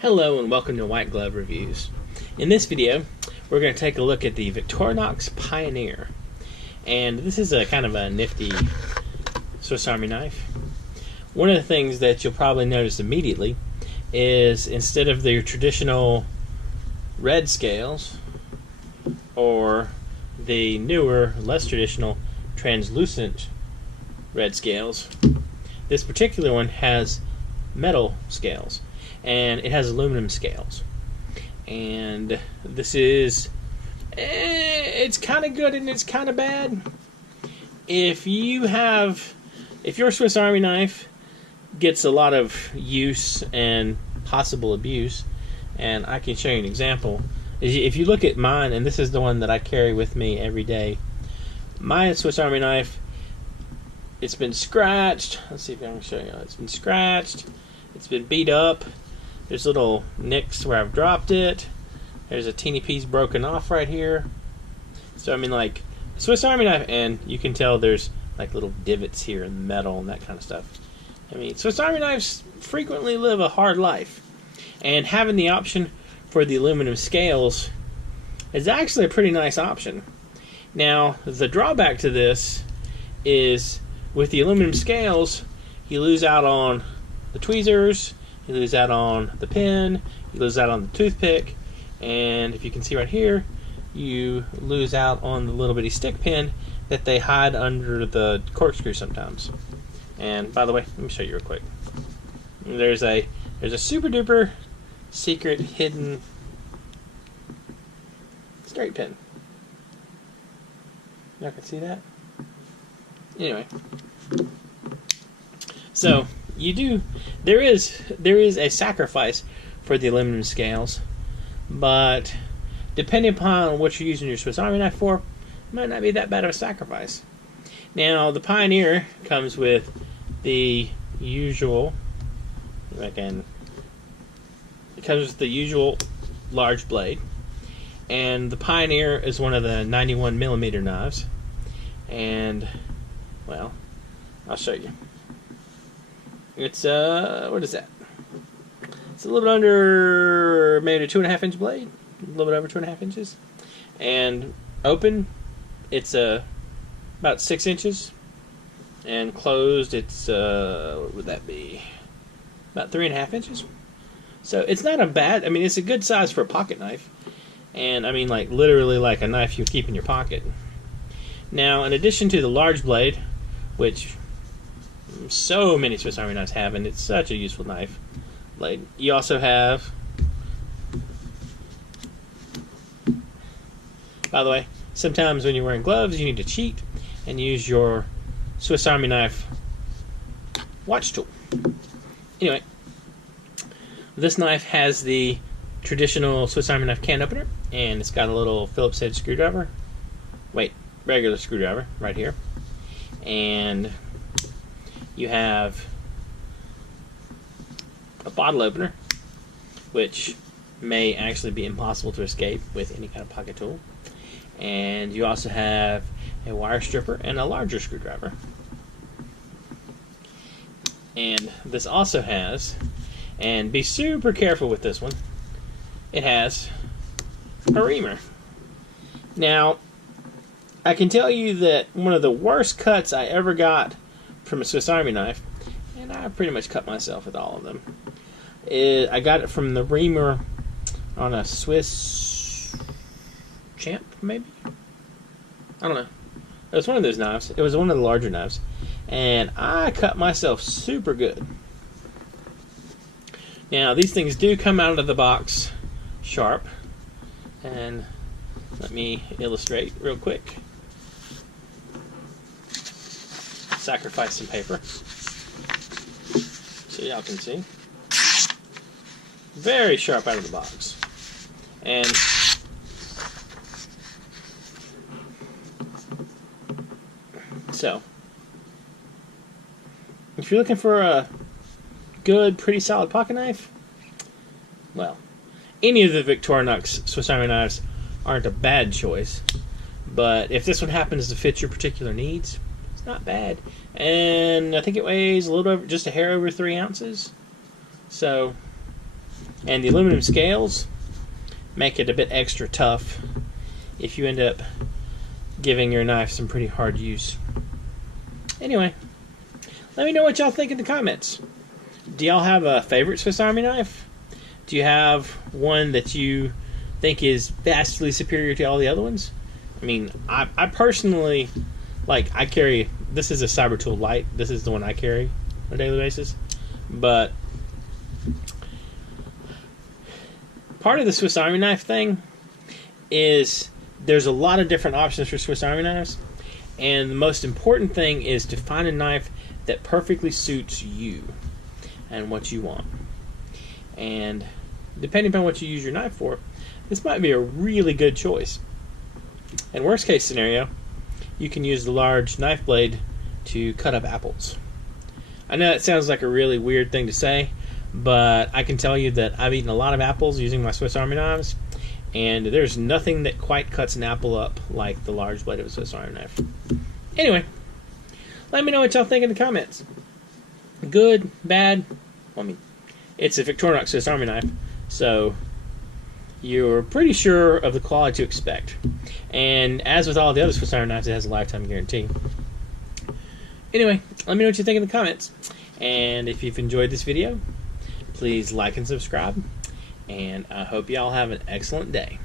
Hello and welcome to White Glove Reviews. In this video, we're going to take a look at the Victorinox Pioneer. And this is a kind of a nifty Swiss Army knife. One of the things that you'll probably notice immediately is instead of your traditional red scales, or the newer, less traditional, translucent red scales, this particular one has metal scales. And it has aluminum scales. And this is, it's kind of good and it's kind of bad. If your Swiss Army knife gets a lot of use and possible abuse, and I can show you an example. If you look at mine, and this is the one that I carry with me every day, my Swiss Army knife, it's been scratched. Let's see if I can show you. It's been scratched. It's been beat up. There's little nicks where I've dropped it. There's a teeny piece broken off right here. So I mean, like, Swiss Army knife, and you can tell there's like little divots here in the metal and that kind of stuff. I mean, Swiss Army knives frequently live a hard life, and having the option for the aluminum scales is actually a pretty nice option. Now, the drawback to this is with the aluminum scales, you lose out on the tweezers, you lose out on the pen, you lose out on the toothpick, and if you can see right here, you lose out on the little bitty stick pin that they hide under the corkscrew sometimes. And by the way, let me show you real quick. There's a super duper secret hidden straight pin. Y'all can see that? Anyway. So there is a sacrifice for the aluminum scales, but depending upon what you're using your Swiss Army knife for, it might not be that bad of a sacrifice. Now, the Pioneer comes with the usual, it comes with the usual large blade, and the Pioneer is one of the 91mm knives, and, well, I'll show you. It's, what is that? It's a little bit under, maybe a 2.5 inch blade. A little bit over 2.5 inches. And open, it's about 6 inches. And closed, it's, what would that be? About 3.5 inches. So it's not a bad, I mean, it's a good size for a pocket knife. And, I mean, like, literally like a knife you keep in your pocket. Now, in addition to the large blade, which so many Swiss Army knives have, and it's such a useful knife blade, you also have, by the way, sometimes when you're wearing gloves you need to cheat and use your Swiss Army knife watch tool. Anyway, this knife has the traditional Swiss Army knife can opener, and it's got a little Phillips head screwdriver, regular screwdriver right here, and you have a bottle opener, which may actually be impossible to escape with any kind of pocket tool. And you also have a wire stripper and a larger screwdriver. And this also has, and be super careful with this one, it has a reamer. Now, I can tell you that one of the worst cuts I ever got from a Swiss Army knife, and I pretty much cut myself with all of them, I got it from the reamer on a Swiss Champ, maybe? I don't know. It was one of those knives. It was one of the larger knives, and I cut myself super good. Now, these things do come out of the box sharp, and let me illustrate real quick. Sacrifice some paper so y'all can see. Very sharp out of the box. And so, if you're looking for a good, pretty solid pocket knife, well, any of the Victorinox Swiss Army knives aren't a bad choice. But if this one happens to fit your particular needs, not bad. And I think it weighs a little over, just a hair over 3 ounces. So And the aluminum scales make it a bit extra tough if you end up giving your knife some pretty hard use. Anyway, let me know what y'all think in the comments. Do y'all have a favorite Swiss Army knife? Do you have one that you think is vastly superior to all the other ones? I mean, I personally, I carry, this is a Cyber Tool Lite. This is the one I carry on a daily basis. But part of the Swiss Army knife thing is there's a lot of different options for Swiss Army knives, and the most important thing is to find a knife that perfectly suits you and what you want. And depending upon what you use your knife for, this might be a really good choice. In worst case scenario, you can use the large knife blade to cut up apples. I know that sounds like a really weird thing to say, but I can tell you that I've eaten a lot of apples using my Swiss Army knives, and there's nothing that quite cuts an apple up like the large blade of a Swiss Army knife. Anyway, let me know what y'all think in the comments. Good, bad? Well, I mean, it's a Victorinox Swiss Army knife, so you're pretty sure of the quality to expect. And as with all the other Swiss Army knives, it has a lifetime guarantee. Anyway, let me know what you think in the comments. And if you've enjoyed this video, please like and subscribe. And I hope y'all have an excellent day.